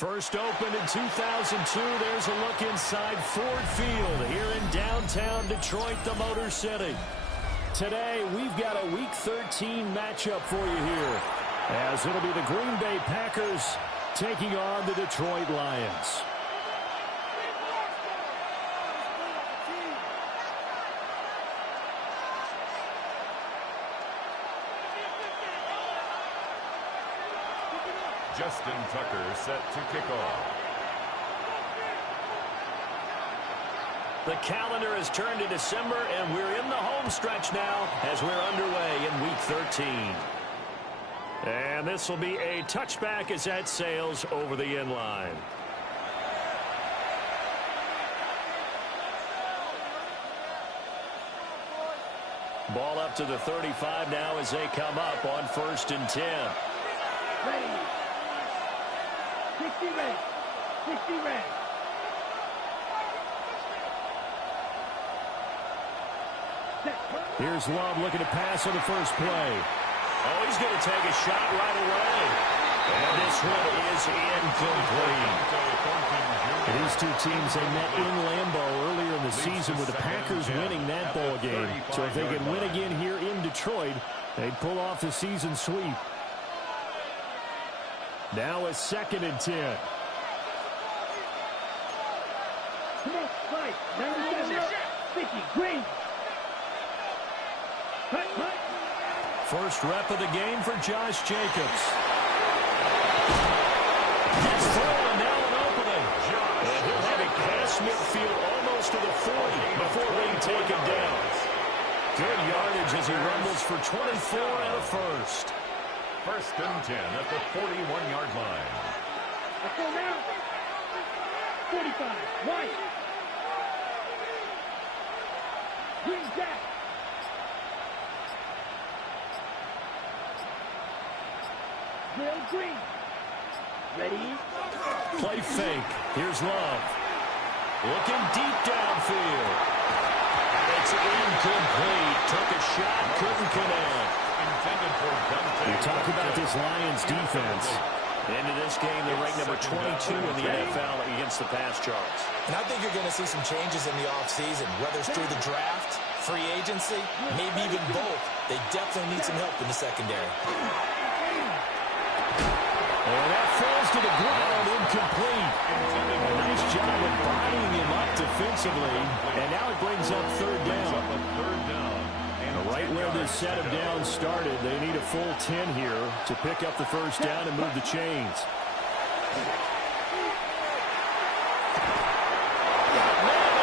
First opened in 2002. There's a look inside Ford Field here in downtown Detroit, the Motor City. Today, we've got a Week 13 matchup for you here, as it'll be the Green Bay Packers taking on the Detroit Lions. Justin Tucker set to kick off. The calendar has turned to December, and we're in the home stretch now as we're underway in Week 13. And this will be a touchback as that sails over the end line. Ball up to the 35 now as they come up on 1st and 10. Ready. 60 ready. 60 ready. Here's Love looking to pass on the first play. Oh, he's going to take a shot right away. And this one is incomplete. These two teams, they met in Lambeau earlier in the season with the Packers winning that ball game. So if they can win again here in Detroit, they'd pull off the season sweep. Now a 2nd and 10. Come on, fight. 97. 50. Green. Cut. First rep of the game for Josh Jacobs. Gets through and now an opening. And he'll have it past midfield almost to the 40 before being taken down. Good yardage as he rumbles for 24 and a first. 1st and 10 at the 41-yard line. Let's go now. 45. White. Green Jack. Will Green. Ready. Play fake. Here's Love. Looking deep downfield. It's incomplete. Took a shot. Couldn't connect. Intended for Dante. We talk about this Lions defense. Into this game, they're ranked number 22 in the NFL against the pass charts. And I think you're going to see some changes in the offseason, whether it's through the draft, free agency, maybe even both. They definitely need some help in the secondary. And that falls to the ground, incomplete. A nice job of bodying him up defensively. And now it brings up 3rd down. Right where this set of downs started, they need a full 10 here to pick up the 1st down and move the chains.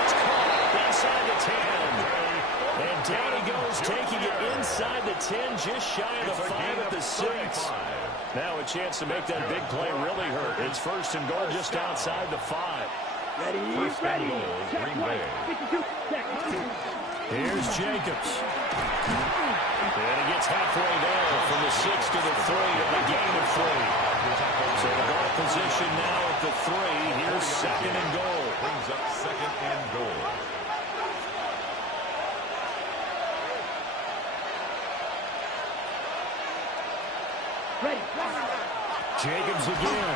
It's caught inside the 10. And down he goes, taking it inside the 10, just shy of the 5 at the 6. Now a chance to make that big play really hurt. It's 1st and goal just outside the 5. Ready. Ready. Green Bay. 52. Here's Jacobs. And he gets halfway there from the 6 to the 3 and a gain of 3. So the ball position now at the 3. Here's 2nd and goal. Brings up 2nd and goal. Ready. Jacobs again.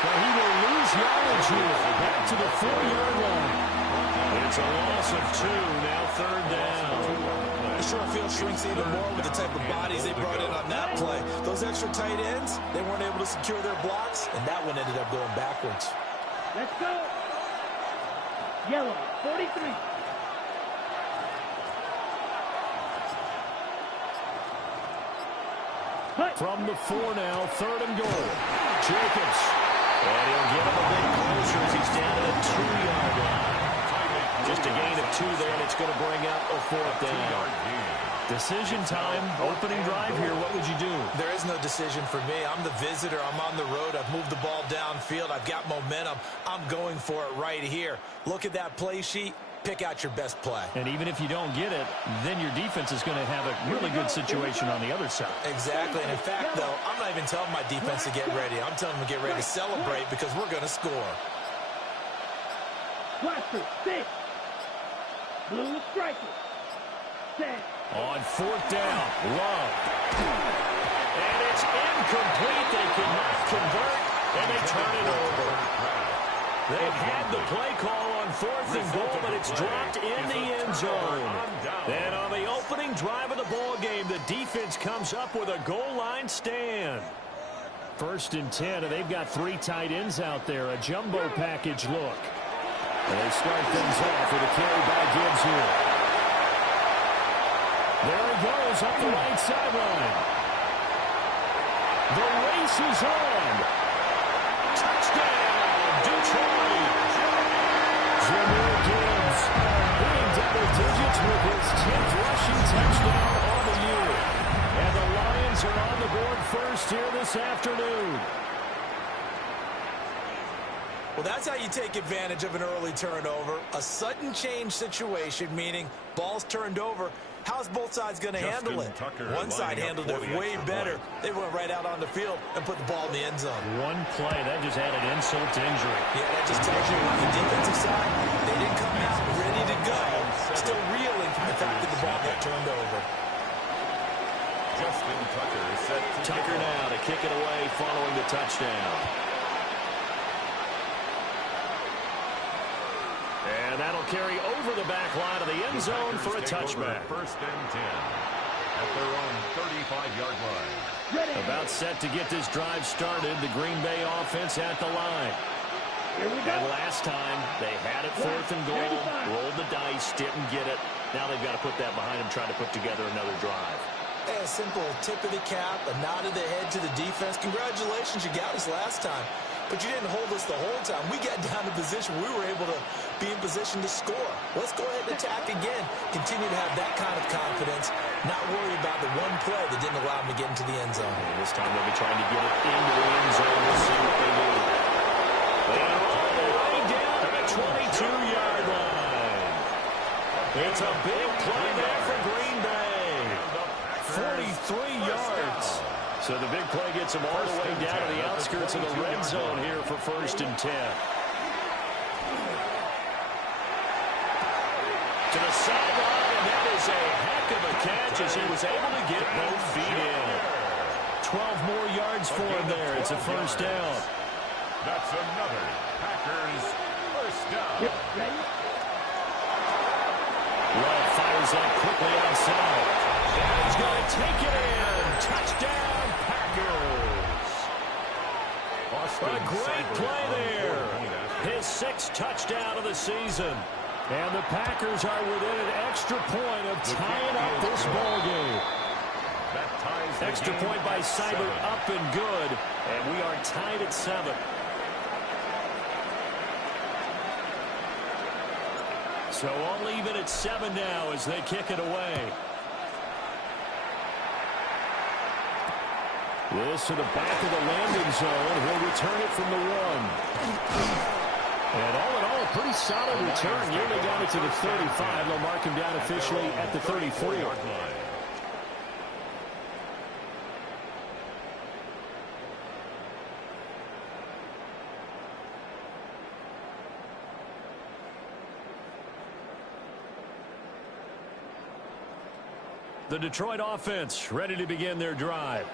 Well, he will lose yardage here. Back to the 4-yard line. It's a loss of 2, now 3rd down. The short field shrinks even more with the type of bodies they brought in on that play. Those extra tight ends, they weren't able to secure their blocks, and that one ended up going backwards. Let's go. Yellow, 43. From the 4 now, 3rd and goal. Jacobs. And he'll get him a bit closer as he's down to the 2-yard line. Just a gain of 2 there, and it's going to bring up a 4th down. Decision time, opening drive here. What would you do? There is no decision for me. I'm the visitor. I'm on the road. I've moved the ball downfield. I've got momentum. I'm going for it right here. Look at that play sheet. Pick out your best play. And even if you don't get it, then your defense is going to have a really good situation on the other side. Exactly. And in fact, though, I'm not even telling my defense to get ready. I'm telling them to get ready to celebrate because we're going to score. Blaster, 6. Blue striker. Set. On 4th down, Love. And it's incomplete. They cannot convert, and they turn it over. They had the play call on 4th and goal, but it's dropped in the end zone. And on the opening drive of the ball game, the defense comes up with a goal line stand. 1st and 10, and they've got 3 tight ends out there. A jumbo package look. And they start things off with a carry by Gibbs here. There he goes up the right sideline. The race is on. Touchdown, Detroit. Jahmyr Gibbs hitting double digits with his 10th rushing touchdown on the year. And the Lions are on the board first here this afternoon. Well, that's how you take advantage of an early turnover. A sudden change situation, meaning ball's turned over. How's both sides going to handle it? One side handled it way better. They went right out on the field and put the ball in the end zone. One play, that just added insult to injury. Yeah, that just tells you on the defensive side, they didn't come out ready to go. Still reeling from the fact that the ball got turned over. Justin Tucker is set to Tucker now to kick it away following the touchdown. And that'll carry over the back line of the end zone for a touchback. 1st and 10 at their own 35-yard line. About set to get this drive started. The Green Bay offense at the line. And last time, they had it 4th and goal, rolled the dice, didn't get it. Now they've got to put that behind them, try to put together another drive. Hey, a simple tip of the cap, a nod of the head to the defense. Congratulations, you got us last time. But you didn't hold us the whole time. We got down to position. We were able to be in position to score. Let's go ahead and attack again. Continue to have that kind of confidence. Not worry about the one play that didn't allow them to get into the end zone. And this time they'll be trying to get it into the end zone. We'll see what they do. And all the way down to the 22-yard line. It's a big play there for Green Bay. 43 yards. So the big play gets them all the way down to the outskirts of the red zone here for 1st and 10. To the sideline, and that is a heck of a catch as he was able to get both feet in. 12 more yards for him there. It's a 1st down. That's another Packers 1st down. Ready? Love fires that quickly outside. And he's going to take it in. Touchdown, Packers. A great play there. His 6th touchdown of the season. And the Packers are within an extra point of tying up this ball game. Extra point by Seibert up and good. And we are tied at 7. So all even at 7 now as they kick it away. This to the back of the landing zone. He'll return it from the 1. And all in all, a pretty solid return. Nearly got it to the 35. They'll mark him down officially at the 34-yard line. The Detroit offense ready to begin their drive.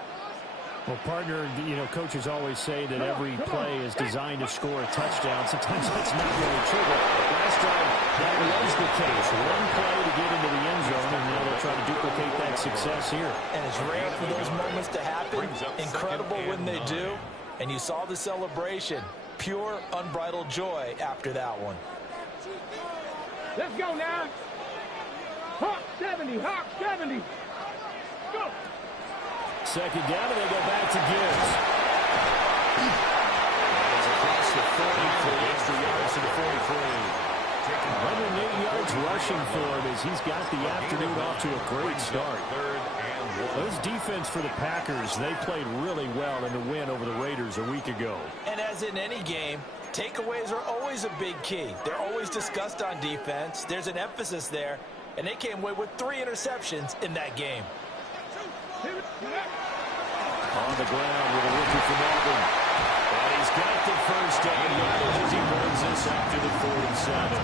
Well, partner, you know, coaches always say that every play is designed to score a touchdown. Sometimes that's not really true, but last time that was the case. One play to get into the end zone, and now they'll try to duplicate that success here. And it's rare for those moments to happen. Incredible when they do. And you saw the celebration. Pure, unbridled joy after that one. Let's go now. Hawk 70, Hawk 70. Go. 2nd down, and they go back to Gibbs. It's across the 40 for the extra yards to the 43. 108 yards rushing for him as he's got the afternoon off to a great start. Those defense for the Packers, they played really well in the win over the Raiders a week ago. And as in any game, takeaways are always a big key. They're always discussed on defense. There's an emphasis there, and they came away with 3 interceptions in that game. On the ground with a rookie from Auburn. And he's got the 1st down yardage as he runs this up to the 47.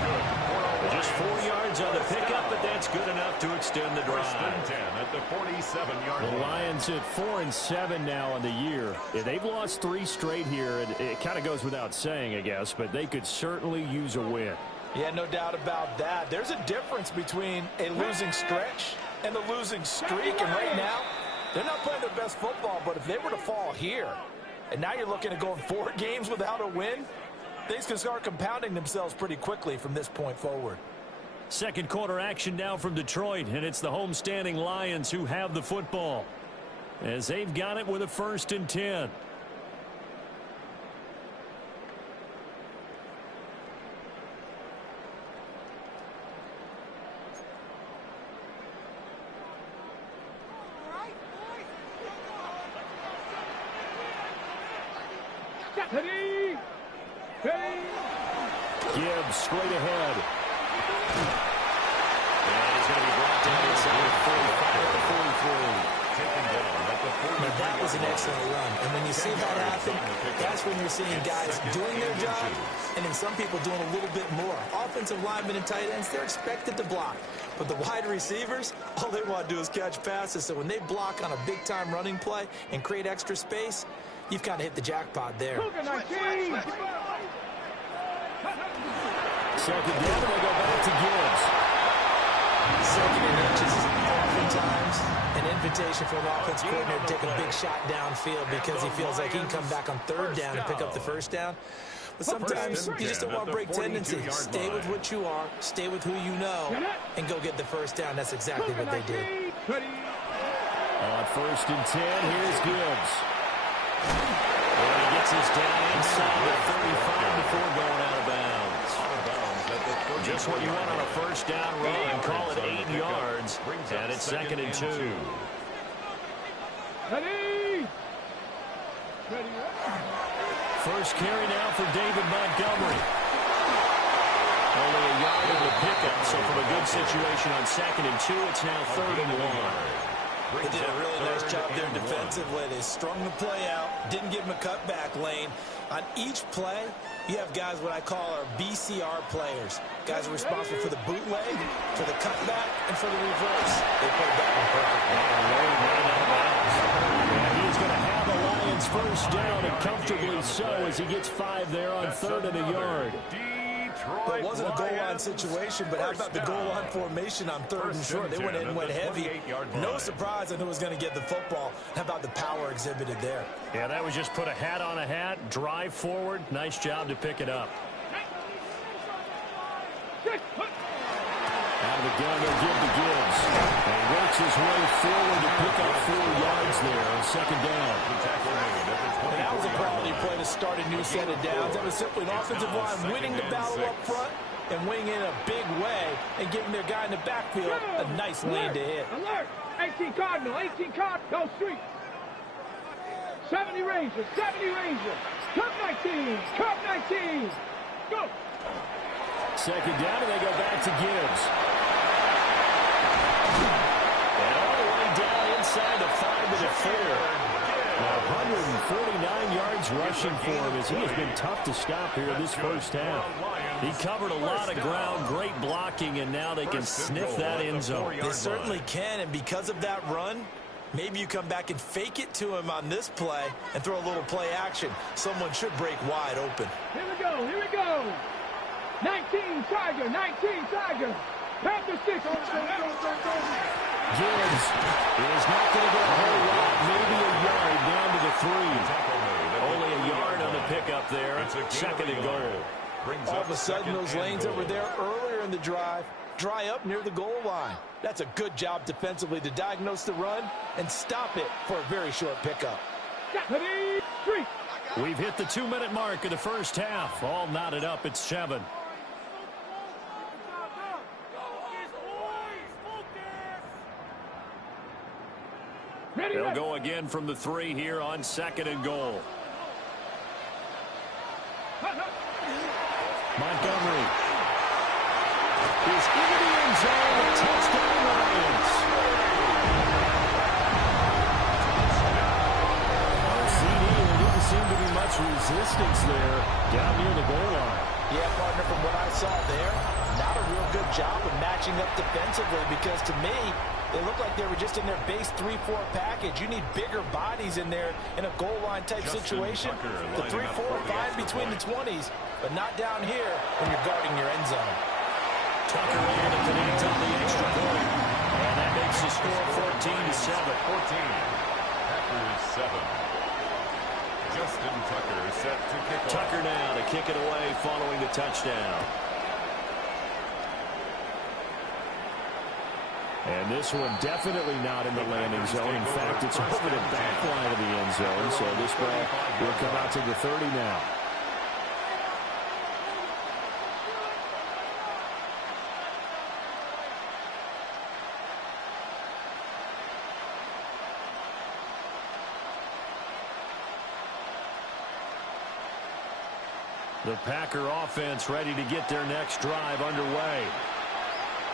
Just 4 yards on the pickup, but that's good enough to extend the drive. First and 10 at the 47-yard line. The Lions at 4-7 now on the year. Yeah, they've lost 3 straight here. It kind of goes without saying, I guess, but they could certainly use a win. Yeah, no doubt about that. There's a difference between a losing stretch and a losing streak, and right now, they're not playing their best football, but if they were to fall here, and now you're looking at going 4 games without a win, things can start compounding themselves pretty quickly from this point forward. Second quarter action now from Detroit, and it's the homestanding Lions who have the football as they've got it with a 1st and 10. Gibbs straight ahead. And he's going to be brought down inside the 45 at the 43. Taken down at the 43. Now, that was an excellent run. And when you see that happen, that's when you're seeing guys doing their job and then some people doing a little bit more. Offensive linemen and tight ends, they're expected to block. But the wide receivers, all they want to do is catch passes. So when they block on a big-time running play and create extra space, you've kind of hit the jackpot there. Second down, they go back to Gibbs. Second and inches is oftentimes an invitation for an offense coordinator to take a big shot downfield because he feels like he can come back on 3rd down and pick up the 1st down. But sometimes you just don't want to break tendencies. Stay with what you are, stay with who you know, and go get the 1st down. That's exactly what they did. On 1st and 10, here's Gibbs. And he gets us down inside the 35 before going out of bounds. Just what you want on a 1st down run. Call it 8 yards, and it's 2nd and 2. First carry now for David Montgomery. Only a yard in the pickup, so from a good situation on 2nd and 2, it's now 3rd and 1. They did a really nice job there defensively. They strung the play out, didn't give him a cutback lane. On each play, you have guys what I call our BCR players. Guys are responsible for the bootleg, for the cutback, and for the reverse. They played that one perfectly. And he's going to have the Lions 1st down, and comfortably so as he gets 5 there on 3rd and a yard. Well, it wasn't a goal line situation, but how about the goal line formation on 3rd and short? They went in and went heavy. No surprise on who was going to get the football. How about the power exhibited there? Yeah, that was just put a hat on a hat, drive forward. Nice job to pick it up. Out of the gun, they'll give to Gibbs. And he works his way forward to pick up 4 yards there on 2nd down. And that was a quality play to start a new set of downs. That was simply an offensive line winning the battle up front and winning in a big way and giving their guy in the backfield a nice lane to hit. Alert! 18 Cardinal, 18 Cardinal, go street. 70 Rangers, 70 Rangers. Cup 19, Cup 19. Go! 2nd down, and they go back to Gibbs. And all the way down inside the 5 to the 4. 149 yards rushing for him as he has been tough to stop here this 1st half. He covered a lot of ground, great blocking, and now they can sniff that end zone. They certainly can, and because of that run, maybe you come back and fake it to him on this play and throw a little play action. Someone should break wide open. Here we go, here we go. 19 Tiger, 19 Tiger. Panther 6. Gibbs is not going to get a whole lot, maybe a yard down to the 3. Only a yard on the pickup there. 2nd and goal. All of a sudden, those lanes that were there earlier in the drive dry up near the goal line. That's a good job defensively to diagnose the run and stop it for a very short pickup. We've hit the 2-minute mark of the 1st half. All knotted up at 7. They'll go again from the 3 here on 2nd and goal. Montgomery is into the end zone. Touchdown Lions. There didn't seem to be much resistance there down near the goal line. Yeah, partner, from what I saw there, not a real good job of matching up defensively, because to me, they looked like they were just in their base 3-4 package. You need bigger bodies in there in a goal line type situation. The 3-4 fine between the 20s, but not down here when you're guarding your end zone. Tucker in to connect on the extra point. And that makes the score 14-7. 14. Packers 7. Justin Tucker set to kick off. Tucker now to kick it away following the touchdown. And this one definitely not in the landing zone. In fact, it's over the back line of the end zone. So this ball will come out to the 30 now. The Packer offense ready to get their next drive underway.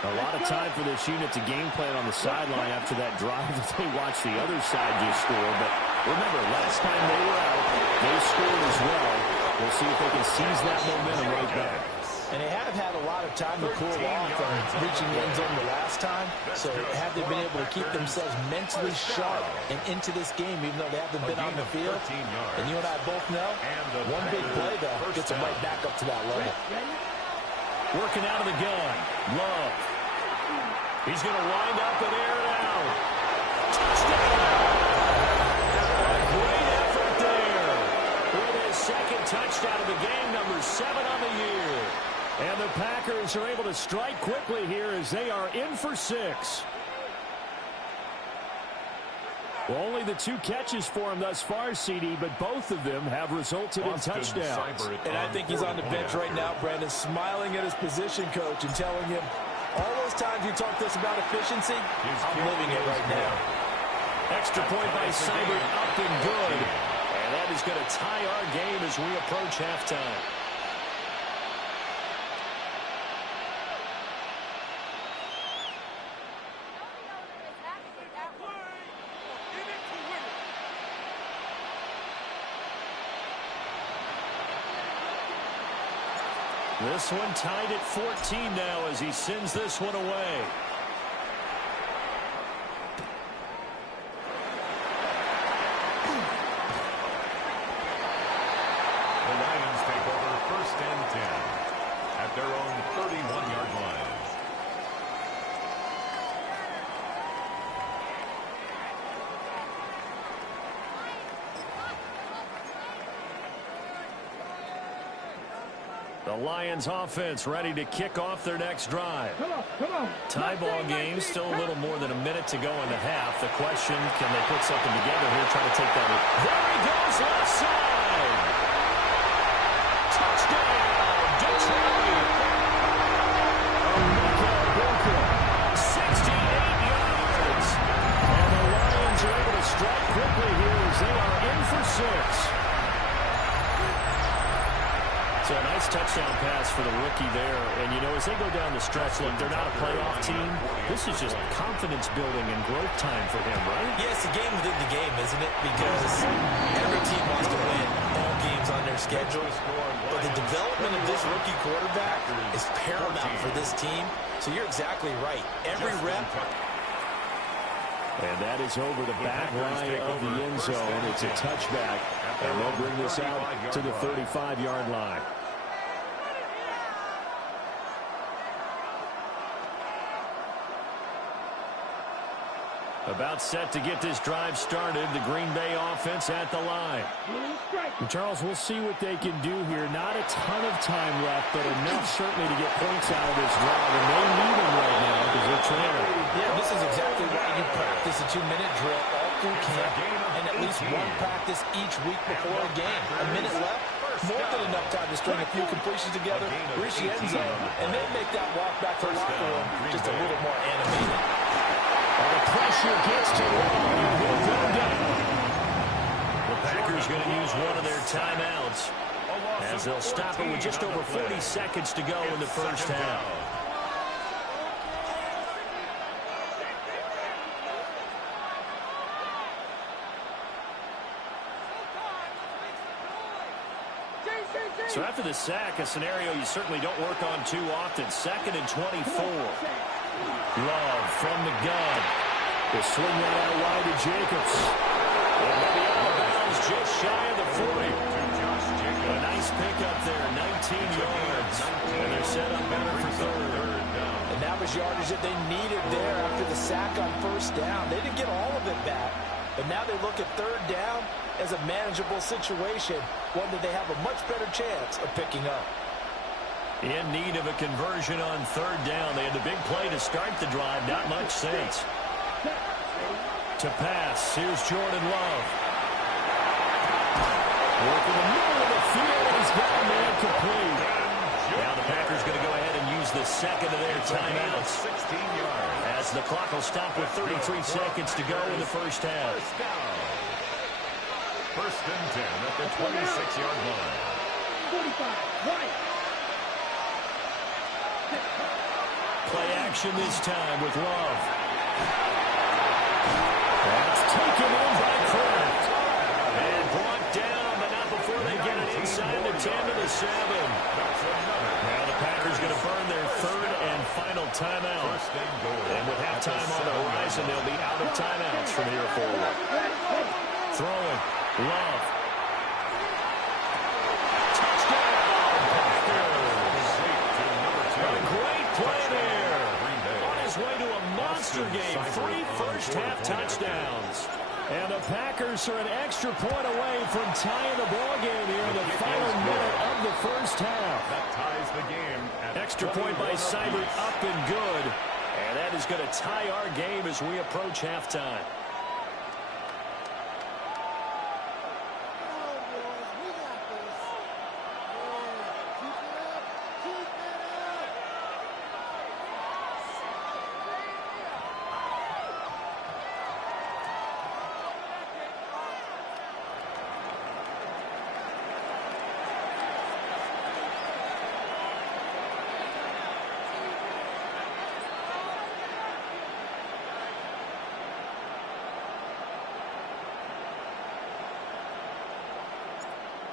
A lot of time for this unit to game plan on the sideline after that drive that they watched the other side just score. But remember, last time they were out, they scored as well. We'll see if they can seize that momentum right back. And they have had a lot of time to cool off from reaching the end zone the last time. So have they been able to keep themselves mentally sharp and into this game, even though they haven't been on the field? And you and I both know, one big play, though, gets them right back up to that level. Working out of the gun. Love. He's going to wind up and air it out. Touchdown! A great effort there. With his second touchdown of the game, number 7 on the year. And the Packers are able to strike quickly here as they are in for 6. Well, only the 2 catches for him thus far, CD, but both of them have resulted in touchdowns. And I think he's on the bench right now, Brandon, smiling at his position coach and telling him, all those times you talk to us about efficiency, I'm living it right now. Extra point by Seibert, up and good. And that is going to tie our game as we approach halftime. This one tied at 14 now as he sends this one away. The Lions take over 1st and 10 at their own 31-yard line. The Lions offense ready to kick off their next drive. Come on. Tie ball game, still a little more than a minute to go in the half. The question, can they put something together here, try to take that? There he goes, left side. Touchdown, Detroit. Emeka Egbuka, 68 yards. And the Lions are able to strike quickly here as they are in for 6. So a nice touchdown pass for the rookie there. And, you know, as they go down the stretch, look, they're not a playoff team. This is just confidence building and growth time for him, right? Yeah, it's a game within the game, isn't it? Because every team wants to win all games on their schedule. But the development of this rookie quarterback is paramount for this team. So you're exactly right. Every rep. And that is over the back line of the end zone. It's a touchback. And they'll bring this out to the 35-yard line. About set to get this drive started. The Green Bay offense at the line. And Charles, we'll see what they can do here. Not a ton of time left, but enough certainly to get points out of this drive. And they need them right now because they're trailing. Yeah, this is exactly why you practice a 2-minute drill all through camp and at least one practice each week before a game. A minute left, more than enough time to string a few completions together, reach the end zone, and then make that walk back to the locker room just a little more animated. And the pressure gets to Long, and he'll go down. The Packers going to use one of their timeouts as they'll stop it with just over 40 seconds to go in the first half. Jason! So after the sack, a scenario you certainly don't work on too often. 2nd and 24. Love from the gun. They swing that out wide to Jacobs. And maybe out of bounds just shy of the 40. A nice pickup there, 19 yards. And they're set up better for third. And that was yardage that they needed there after the sack on 1st down. They didn't get all of it back, but now they look at 3rd down as a manageable situation, one that they have a much better chance of picking up. In need of a conversion on 3rd down. They had the big play to start the drive. Not much sense. To pass. Here's Jordan Love. Working the middle of the field. He's got a man complete. Now the Packers going to go ahead and use the second of their timeouts. 16 yards. As the clock will stop with 33 seconds to go in the first half. 1st and 10 at the 26-yard line. 45, right. Play action this time with Love. That's taken in by Kraft. And brought down, but not before they get it inside the 10 to the 7. Now the Packers going to burn their 3rd and final timeout. And with halftime on the horizon, they'll be out of timeouts from here forward. Throwing. Love. Touchdown, Packers. A great play there. On his way to a monster game. 3 first-half touchdowns. And the Packers are an extra point away from tying the ball game here in the final minute of the first half. That ties the game. Extra point by Seibert, up and good. And that is going to tie our game as we approach halftime.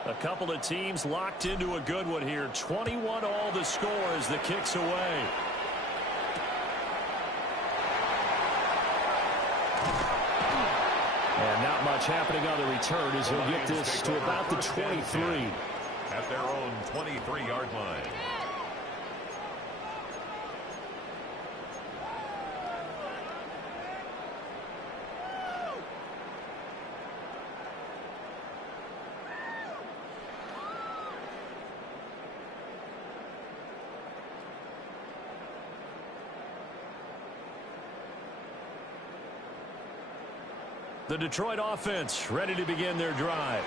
A couple of teams locked into a good one here. 21 all the score as the kick's away. And not much happening on the return as he'll get this to about the 23. At their own 23-yard line. The Detroit offense ready to begin their drive.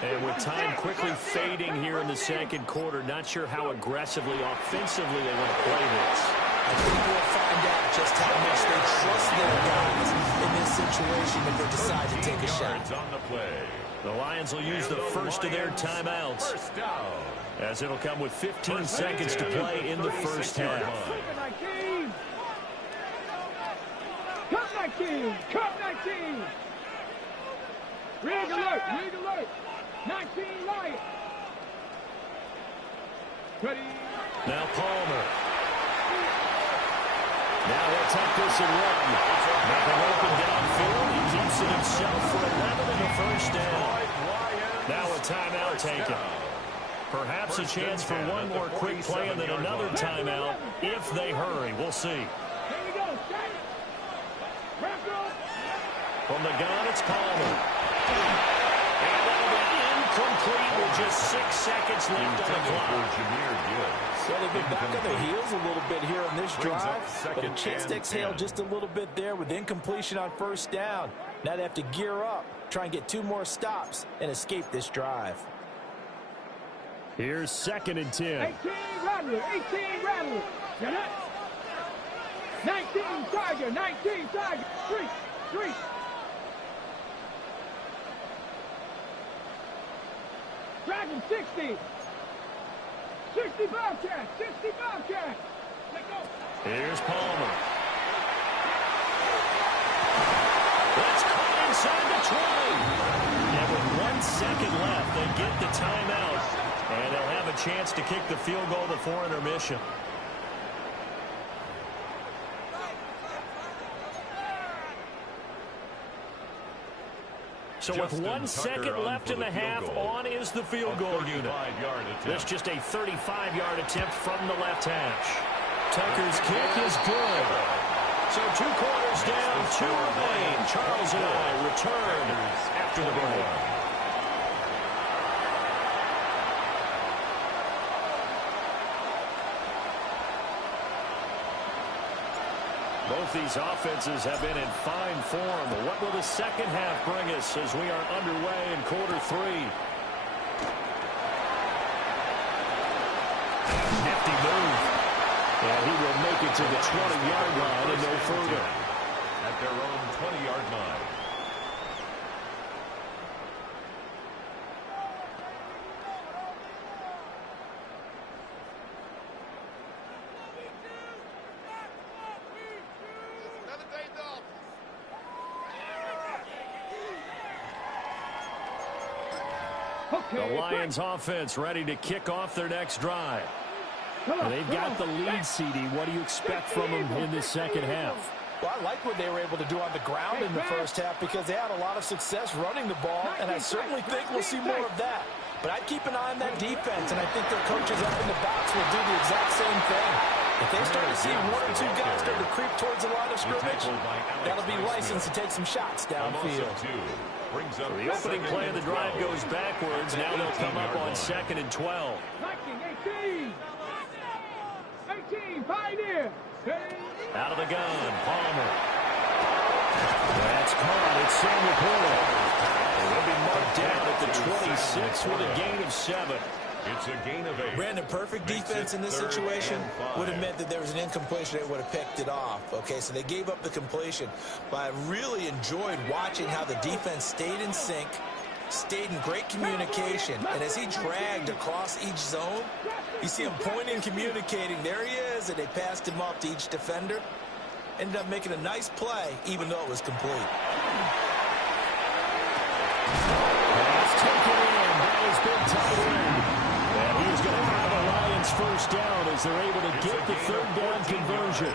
And with time quickly fading here in the 2nd quarter, not sure how aggressively, offensively they want to play this. I think we'll find out just how much they trust their guys in this situation if they decide to take a shot. On the play. The Lions will use the first of their timeouts, as it'll come with 15 seconds to play in the first half. Cut 19! Cut 19! Rig alert! Rig alert! 19 Lions! Ready? Now Palmer. Now he'll take this and run. Nothing open downfield. He keeps it himself for 11 in the first down. Now a timeout taken. Perhaps a chance for one more quick play and then another timeout if they hurry. We'll see. Here we go. From the gun, it's Palmer. And that'll be incomplete with just 6 seconds left on the clock. So they've been back on their heels a little bit here on this drive, but a chance to exhale just a little bit there with incompletion on 1st down. Now they have to gear up, try and get 2 more stops, and escape this drive. Here's 2nd and 10. 18 Rattler, 18 Rattler. Get it? 19 Tiger, 19 Tiger. 3. Dragon 60. 60 Bobcat, 60 Bobcat. Let go. Here's Palmer. That's caught inside the 20. And with 1 second left, they get the timeout. And they'll have a chance to kick the field goal before intermission. So with 1 second left in the half, on is the field goal unit. That's just a 35-yard attempt from the left hash. Tucker's kick is good. So 2 quarters down, 2 remain. Charles and I return after the break. Both these offenses have been in fine form. What will the second half bring us as we are underway in quarter 3? Nifty move. And he will make it to the 20-yard line and no further. At their own 20-yard line. The Lions offense ready to kick off their next drive. And they've got the lead, CD. What do you expect from them in this second half? Well, I like what they were able to do on the ground in the first half because they had a lot of success running the ball, and I certainly think we'll see more of that. But I'd keep an eye on that defense, and I think their coaches up in the box will do the exact same thing. If they start to see 1 or 2 guys start to creep towards the line of scrimmage, that'll be licensed to take some shots downfield. The opening play of the drive goes backwards. Now they'll come up on 2nd and 12. 18, Pioneer. Out of the gun, Palmer. That's caught. It's Samuel Porter. They'll be marked down at the 26 with a gain of 7. It's a gain of 8. Brandon, perfect defense in this situation would have meant that there was an incompletion that would have picked it off. Okay, so they gave up the completion. But I really enjoyed watching how the defense stayed in sync, stayed in great communication. And as he dragged across each zone, you see him pointing, communicating. There he is, and they passed him off to each defender. Ended up making a nice play, even though it was complete. Pass taken in. That is big tight end. And he's going to have a Lions first down as they're able to get the 3rd down conversion.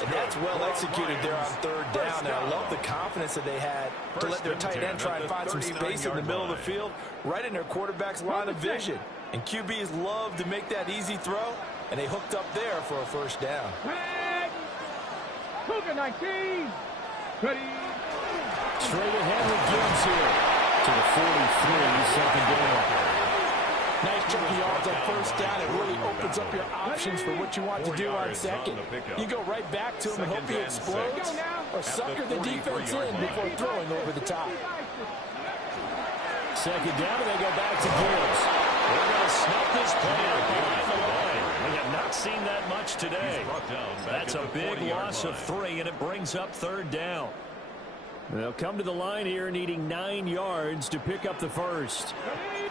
And that's well executed there on 3rd down. And I love the confidence that they had to let their tight end try and find some space in the middle of the field, right in their quarterback's line of vision. And QBs love to make that easy throw, and they hooked up there for a first down. Cougar 19. Ready. Straight ahead with Gibbs here to the 43, 2nd down. Nice chunky yards on first down. It really opens up your options for what you want to do on 2nd. You go right back to him and hope he explodes, or sucker the defense in before throwing over the top. 2nd down, and they go back to Gibbs. They're going to snap this play out behind the line. We have not seen that much today. That's a big loss of 3, and it brings up 3rd down. They'll come to the line here needing 9 yards to pick up the first.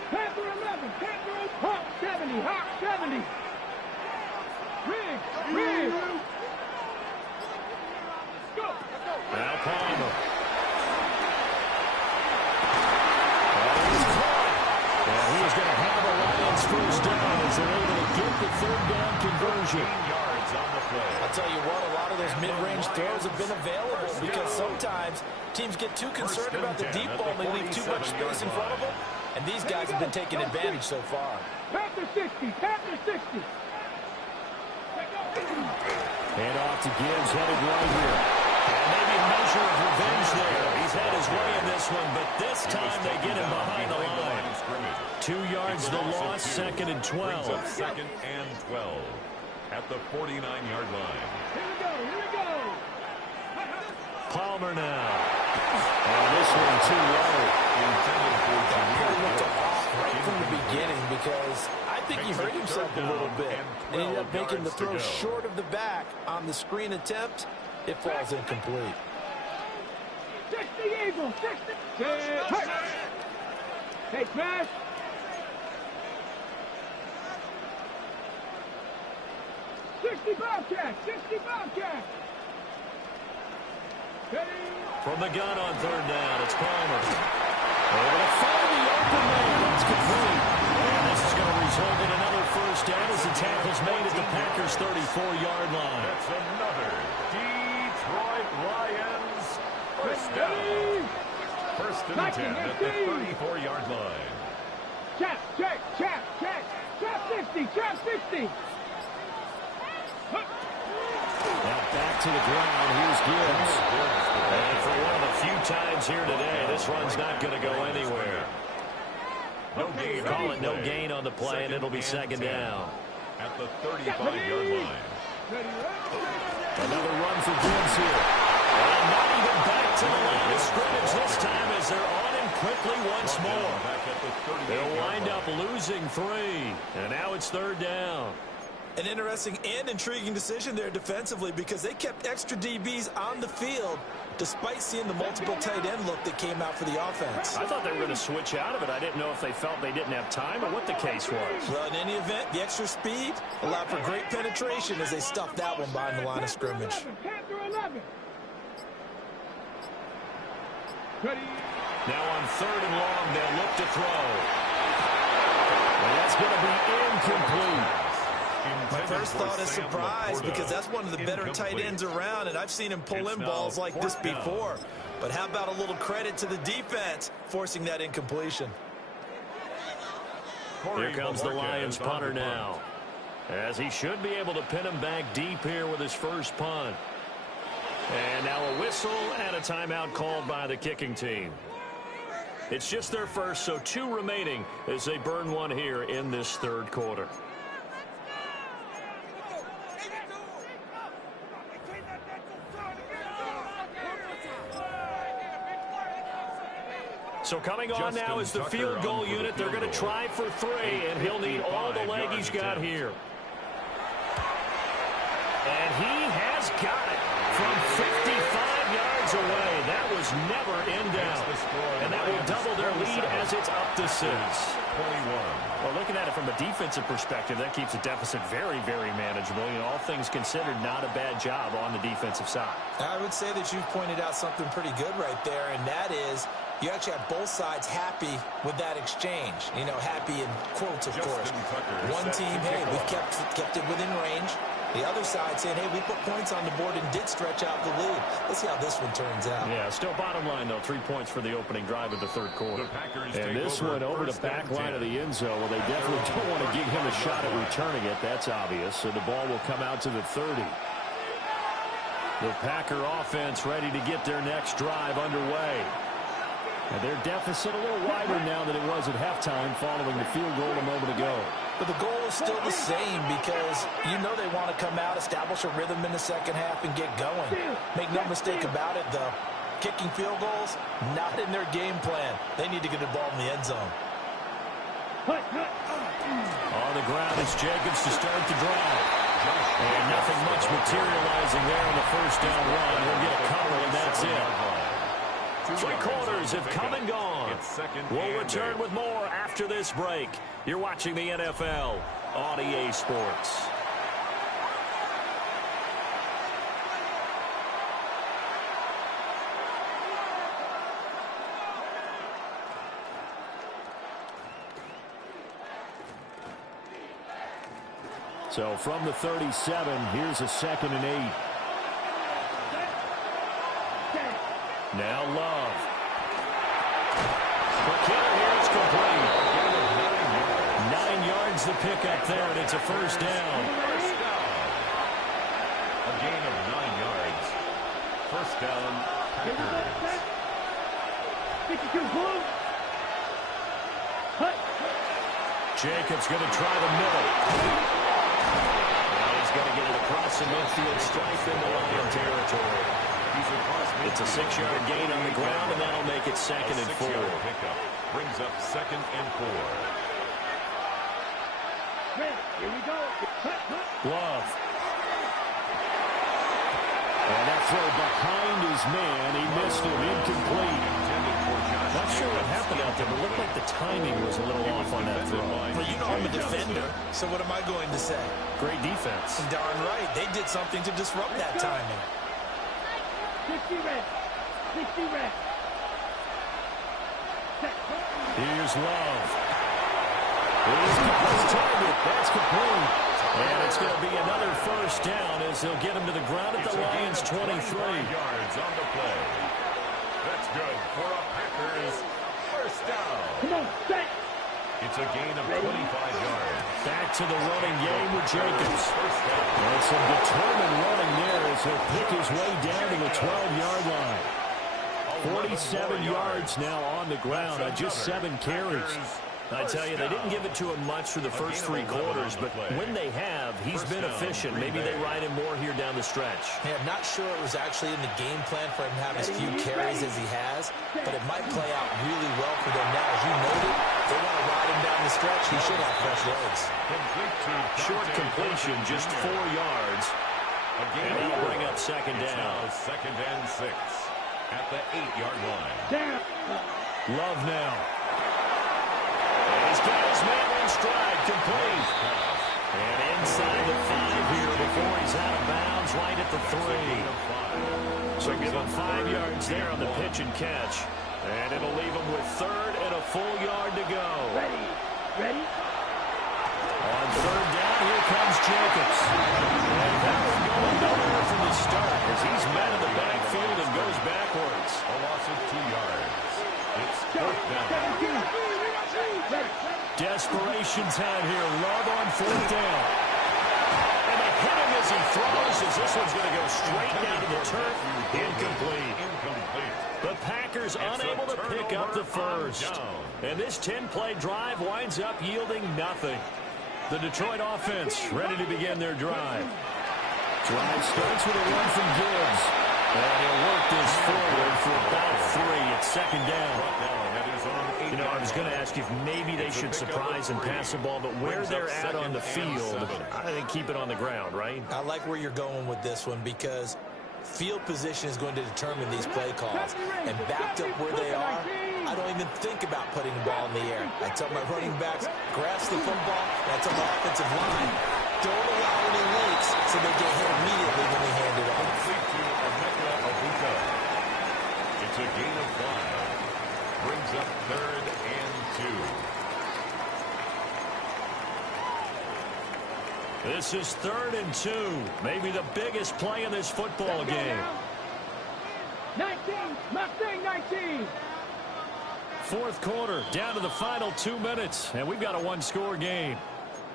Panther 11, Panther Hawk 70, Hawk 70. Riggs. Go. Now Palmer. And he is going to have a Lions first down as they're able to get the 3rd down conversion. I'll tell you what, a lot of those mid-range throws have been available because sometimes teams get too concerned about the deep ball and they leave too much space in front of them. And these guys have been taking advantage so far. Panther 60, Panther 60. Hand off to Gibbs, headed right here. And maybe a measure of revenge there. He's had his way in this one, but this time they get him behind the line. 2 yards the loss, 2nd and 12. 2nd and 12 at the 49-yard line. Here we go. Palmer now. And this one too low. Right from the beginning because I think he hurt himself a little bit. And he ended up making the throw short of the back on the screen attempt. It falls incomplete. 60 Eagles, 60. Hey, smash. 60 Bobcat, 60 Bobcat. From the gun on 3rd down, it's Palmer. Able to find the open man. That's complete. And He's holding another first down as the tackle's made at the Packers' 34-yard line. That's another Detroit Lions first down. First and 10 at the 34-yard line. Check. Trap 50. Now back to the ground. Here's Gibbs. And for one of the few times here today, this run's not going to go anywhere. No gain. Call it no gain on the play, and it'll be second down. At the 35-yard line. Another run for Gibbs here. And not even back to the line of scrimmage this time as they're on him quickly once more. They'll wind up losing 3. And now it's third down. An interesting and intriguing decision there defensively because they kept extra DBs on the field despite seeing the multiple tight end look that came out for the offense. I thought they were going to switch out of it. I didn't know if they felt they didn't have time or what the case was. Well, in any event, the extra speed allowed for great penetration as they stuffed that one behind the line of scrimmage. Now on third and long, they'll look to throw. And that's going to be incomplete. My first thought is surprise because that's one of the better tight ends around, and I've seen him pull in balls like this before. But how about a little credit to the defense forcing that incompletion? Here comes the Lions punter now, as he should be able to pin him back deep here with his first punt. And now a whistle and a timeout called by the kicking team. It's just their first, so 2 remaining as they burn one here in this third quarter. So coming on now is the field goal unit. They're going to try for 3, and he'll need all the leg he's got here. And he has got it from 55 yards away. That was never in doubt. And that will double their lead as it's up to 6. 21. Well, looking at it from a defensive perspective, that keeps the deficit very, very manageable. You know, all things considered, not a bad job on the defensive side. I would say that you've pointed out something pretty good right there, and that is you actually have both sides happy with that exchange. You know, happy in quotes, of course. One team, hey, we've kept it within range. The other side saying, hey, we put points on the board and did stretch out the lead. Let's see how this one turns out. Yeah, still bottom line, though. 3 points for the opening drive of the third quarter. And this one over the back line of the end zone. Well, they definitely don't want to give him a shot at returning it. That's obvious. So the ball will come out to the 30. The Packer offense ready to get their next drive underway. And their deficit a little wider now than it was at halftime following the field goal a moment ago. But the goal is still the same because you know they want to come out, establish a rhythm in the second half, and get going. Make no mistake about it, though. Kicking field goals, not in their game plan. They need to get the ball in the end zone. On the ground, it's Jacobs to start the drive. And nothing much materializing there on the first down run. He'll get a cover, and that's it. 3 quarters have come and gone. We'll return with more after this break. You're watching the NFL on EA Sports. So from the 37, here's a 2nd and 8. Now Love. For Kittle here, it's complete. 9 yards the pickup there, and it's a first down. A gain of 9 yards. First down, Packers. Jacobs going to try the middle. Now he's going to get it across the midfield, strife in the Lion territory. It's a 6-yard gain on the ground, and that'll make it 2nd and 4. Pickup brings up 2nd and 4. Here we go. Love. And that throw behind his man. He missed him. Incomplete. Not sure what happened out there, but it looked like the timing was a little off on that throw. Well, you know I'm a defender, so what am I going to say? Great defense. Darn right. They did something to disrupt that timing. 60 red. 60 red. Here's Love. He's got his target. That's complete. And it's going to be another first down as they'll get him to the ground at the Lions' 23. Yards on the play. That's good for a Packers first down. Come on, set. It's a gain of 25 yards. Back to the running game with Jacobs. First down. And some determined running there as he'll pick his way down to the 12-yard line. 47 yards now on the ground on just 7 carries. I tell you, they didn't give it to him much for the first 3 quarters, but when they have, he's been efficient. Maybe they ride him more here down the stretch. Yeah, I'm not sure it was actually in the game plan for him to have as few carries as he has, but it might play out really well for them now. As you noted, they want to ride him down the stretch. He should have fresh legs. Short completion, just 4 yards. And that'll bring up second down. Second and 6 at the 8-yard line. Down. Love now. He's got his man in stride, complete. And inside the 5 here before he's out of bounds, right at the 3. So give him 5 yards there on the pitch and catch. And it'll leave him with 3rd and a full yard to go. Ready. Ready. On 3rd down, here comes Jacobs. And that one going nowhere from the start as he's met in the backfield and goes backwards. A loss of 2 yards. It's 4th down. Desperation time here. Love on 4th down. And they hit him as he throws as this one's going to go straight down to the turf. Incomplete. The Packers unable to pick up the first. And this 10-play drive winds up yielding nothing. The Detroit offense ready to begin their drive. Drive starts with a run from Gibbs. And he'll work this forward for about 3. It's second down. You know, I was going to ask you if maybe they should surprise and pass the ball, but where they're at on the field, I think keep it on the ground, right? I like where you're going with this one because field position is going to determine these play calls. And backed up where they are, I don't even think about putting the ball in the air. I tell my running backs, grasp the football. And I tell my offensive line, don't allow any leaks so they get hit immediately when they hand it off. It's a gain of 5. Brings up 3rd and 2. This is 3rd and 2. Maybe the biggest play in this football game. 19. Mustang 19. 4th quarter, down to the final 2 minutes, and we've got a 1-score game.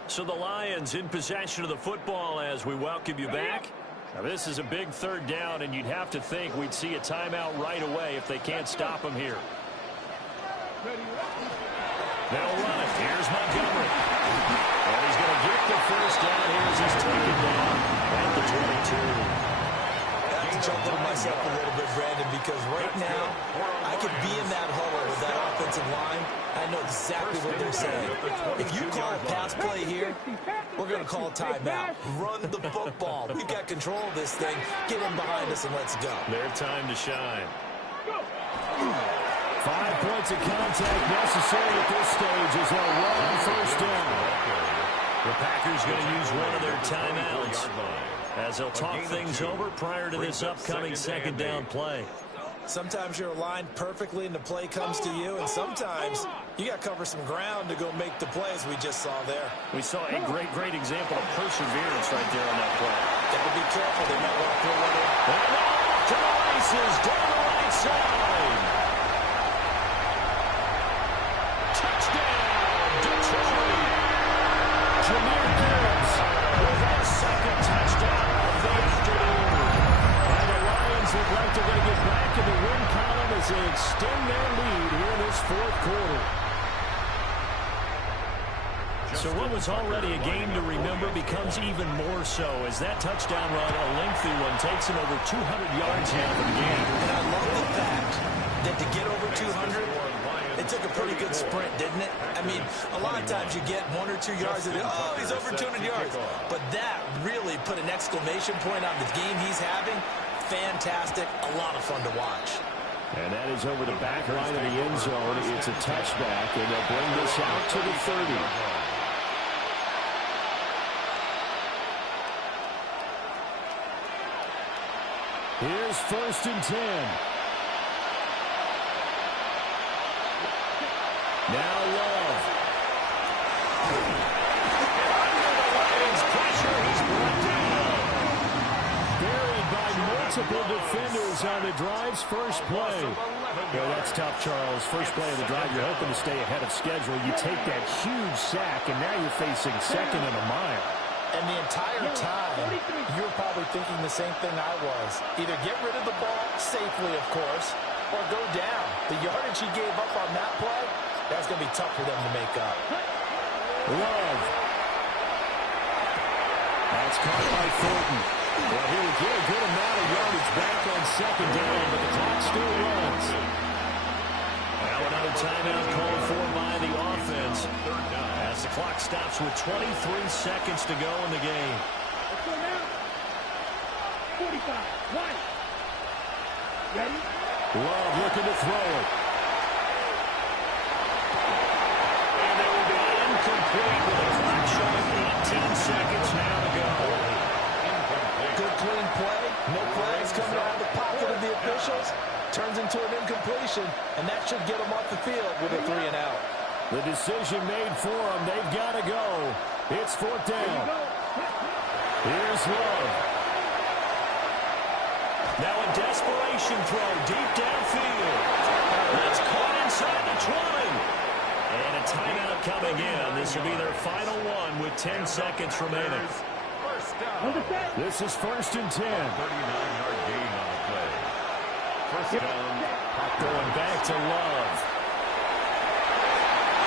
So the Lions in possession of the football as we welcome you back. Now this is a big 3rd down, and you'd have to think we'd see a timeout right away if they can't stop him here. They'll run it. Here's Montgomery. And he's going to get the first down here as he's taken down at the 22. I have to chuckle to myself a little bit, Brandon, because right now I could be in that huddle with that offensive line. I know exactly what they're saying. If you call a pass play here, we're going to call a timeout. Run the football. We've got control of this thing. Get in behind us and let's go. Their time to shine. 5 points of contact necessary at this stage as they'll run on first down. The Packers going to use one of their timeouts as they'll talk things over prior to this upcoming second down play. Sometimes you're aligned perfectly and the play comes to you, and sometimes you got to cover some ground to go make the plays we just saw there. We saw a great example of perseverance right there on that play. Got to be careful. They might want to throw one in. And off to the races down the right side. Touchdown, Detroit. Jahmyr Gibbs with his 2nd touchdown of the afternoon. And the Lions look like they're going to get back in the win column as they extend their lead here in this 4th quarter. So what was already a game to remember becomes even more so as that touchdown run, a lengthy one, takes him over 200 yards now for the game. And I love the fact that to get over 200, it took a pretty good sprint, didn't it? I mean, a lot of times you get 1 or 2 yards and oh, he's over 200 yards. But that really put an exclamation point on the game he's having. Fantastic. A lot of fun to watch. And that is over the back line of the end zone. It's a touchback, and they'll bring this out to the 30. Here's 1st and 10. Now Love. multiple defenders on the drive's first play. Well, that's tough, Charles. First play of the drive, you're hoping to stay ahead of schedule. You take that huge sack, and now you're facing second and a mile. And the entire time, you're probably thinking the same thing I was. Either get rid of the ball safely, of course, or go down. The yardage he gave up on that play, that's going to be tough for them to make up. Love. That's caught by Thornton. Well, he would get a good amount of yardage back on second down, but the clock still runs. Now another timeout called for by the offense as the clock stops with 23 seconds to go in the game. Let's go now. 45. Right. Ready? Love looking to throw it. And it will be incomplete with the clock showing 18 seconds now to go. Good clean play. No flags coming out of the pocket of the officials. Turns into an incompletion, and that should get them off the field with a 3-and-out. The decision made for them. They've got to go. It's fourth down. Here's Love. Now a desperation throw deep downfield. That's caught inside the 20. And a timeout coming in. This will be their final one with 10 seconds remaining. This is first and 10. 39-yard gain on the play. First down. Going back to Love.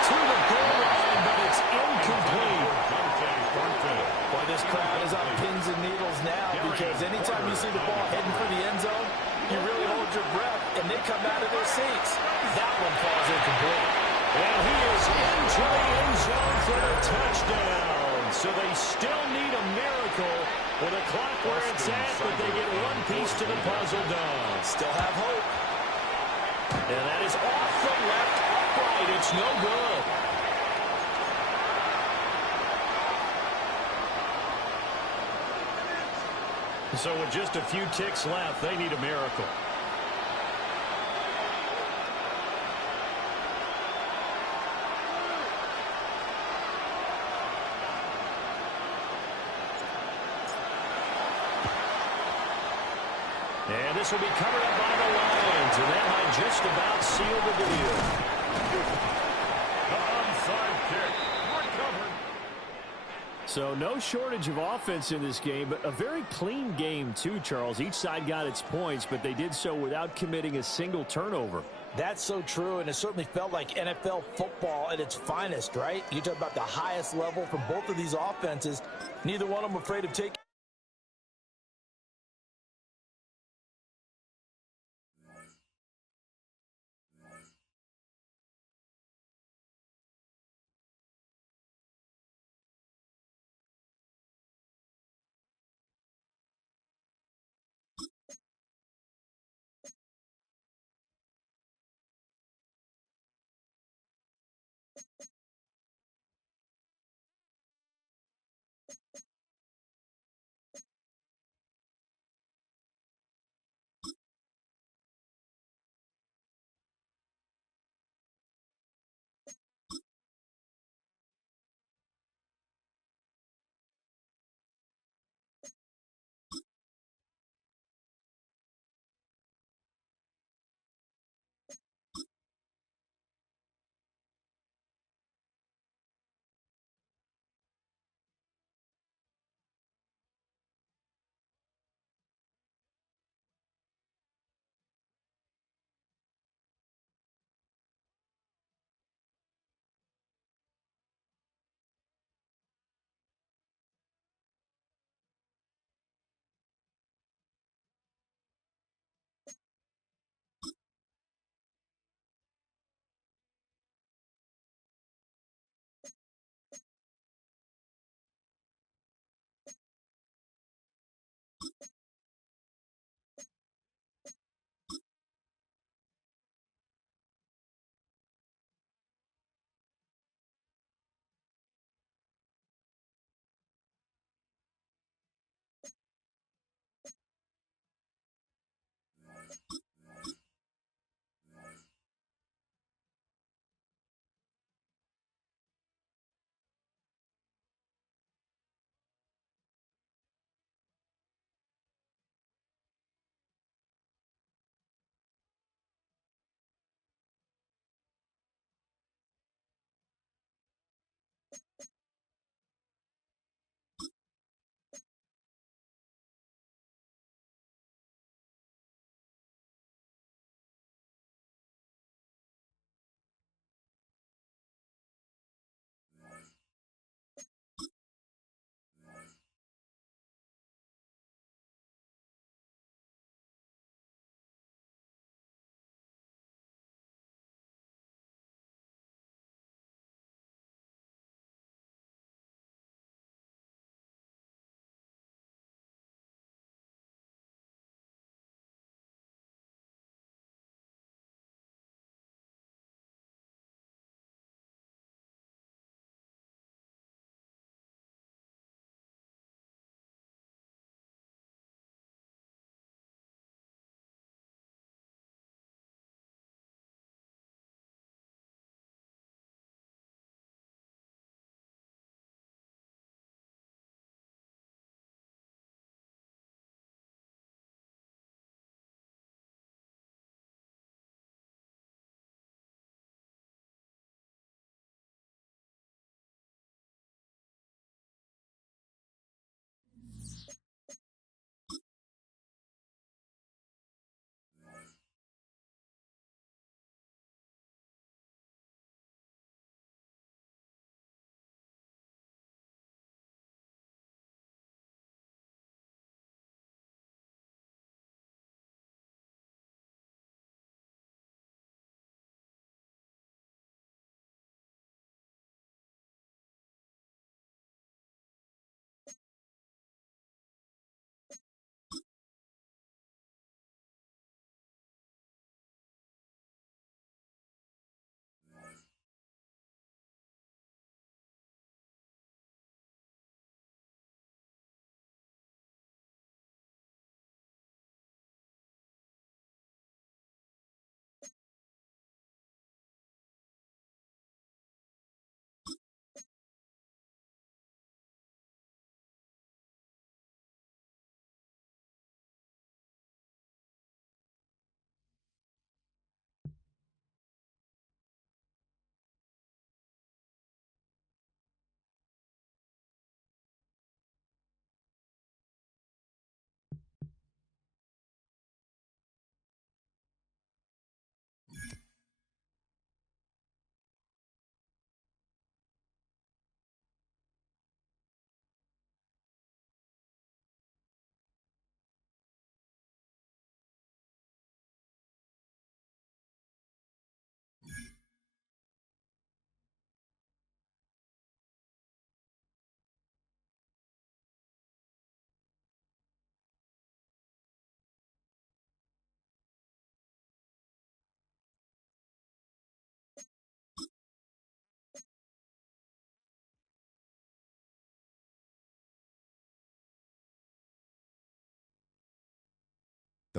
To the goal line, but it's incomplete. Boy, this crowd is on pins and needles now because anytime you see the ball heading for the end zone, you really hold your breath, and they come out of their seats. That one falls incomplete. And he is into the end zone for a touchdown. So they still need a miracle with a clock where it's at, but they get one piece to the puzzle done. Still have hope. And that is off the left upright. It's no good. So with just a few ticks left, they need a miracle. And this will be covered up by the Lions, and that might just about seal the deal. Onside kick. Recovered. So no shortage of offense in this game, but a very clean game too, Charles. Each side got its points, but they did so without committing a single turnover. That's so true, and it certainly felt like NFL football at its finest, right? You talk about the highest level from both of these offenses. Neither one of them afraid of taking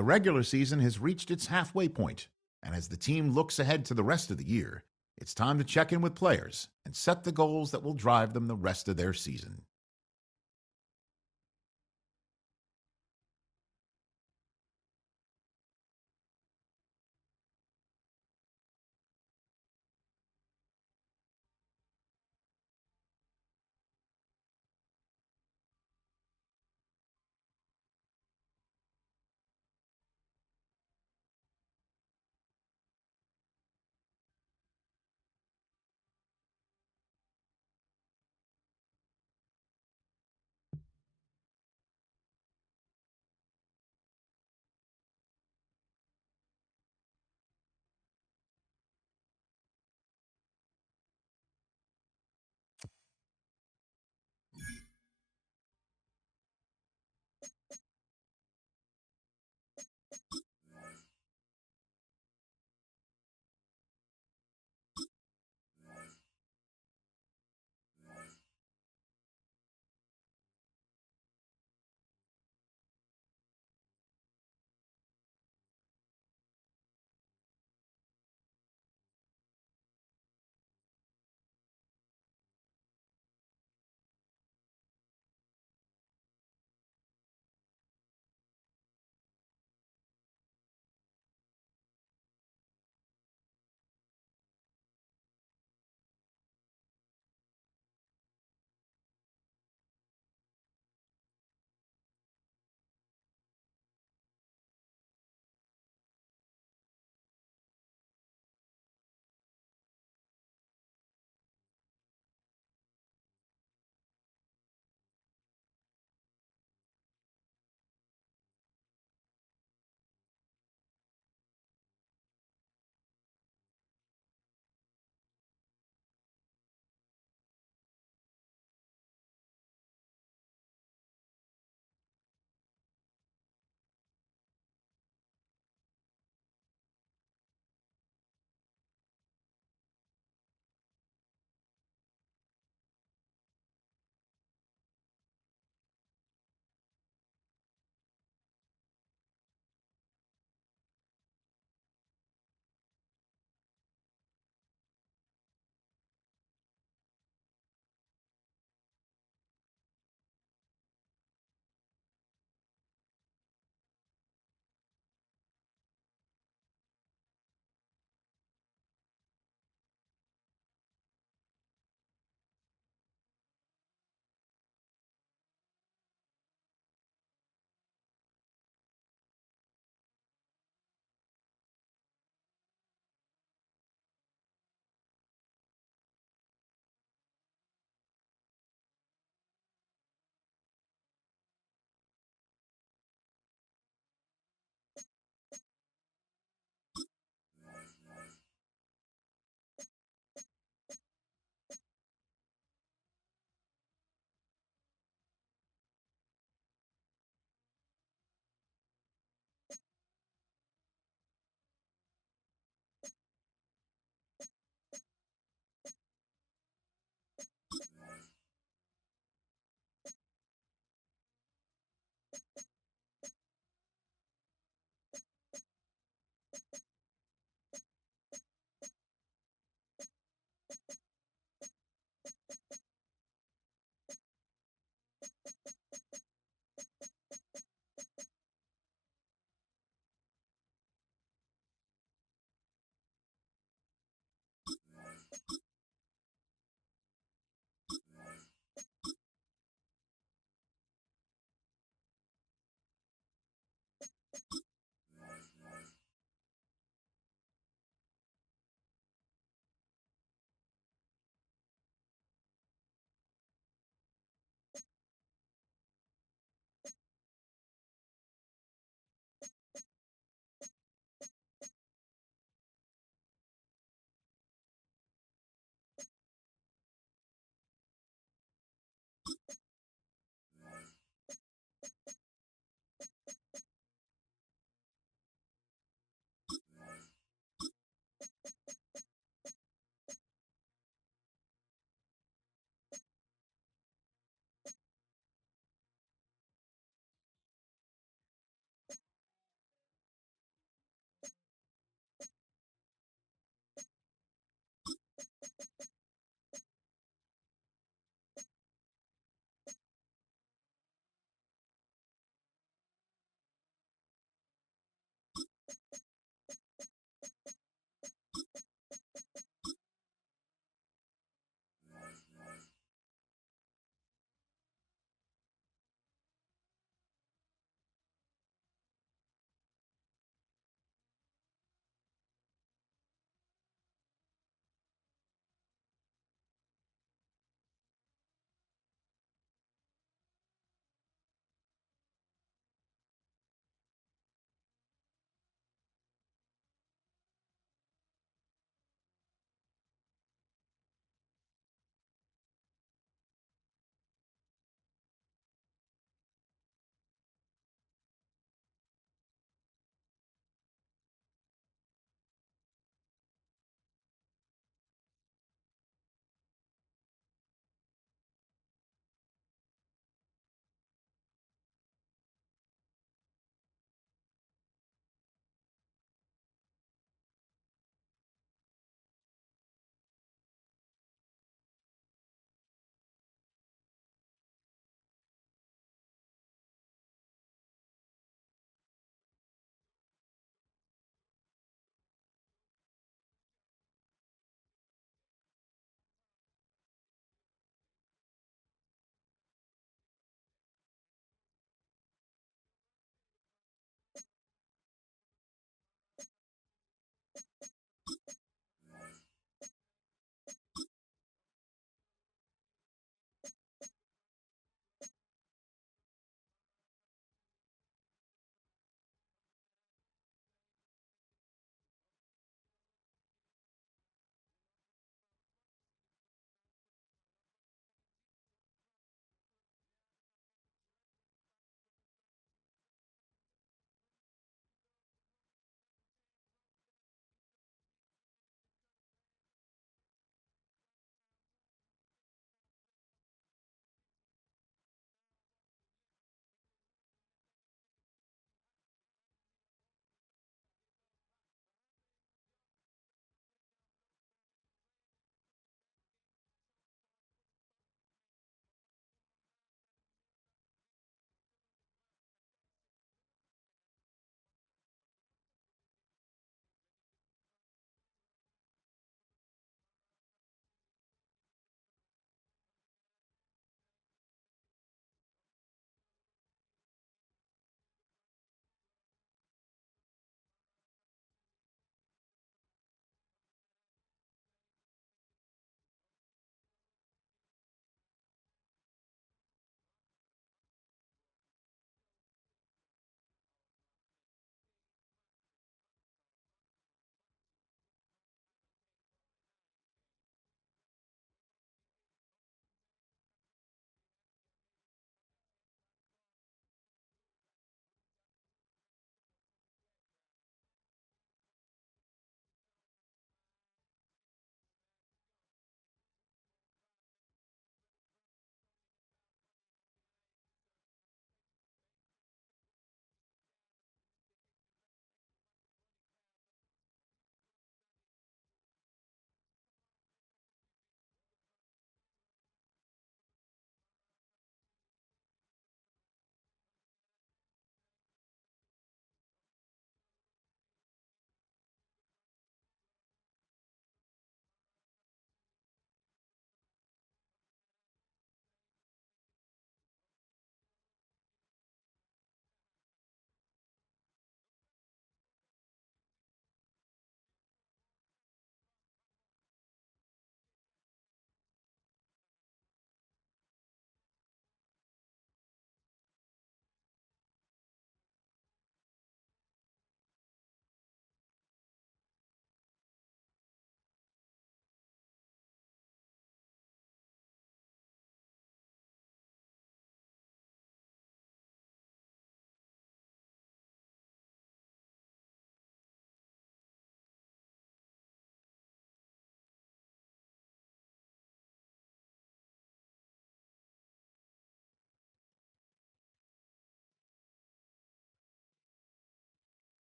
The regular season has reached its halfway point, and as the team looks ahead to the rest of the year, it's time to check in with players and set the goals that will drive them the rest of their season.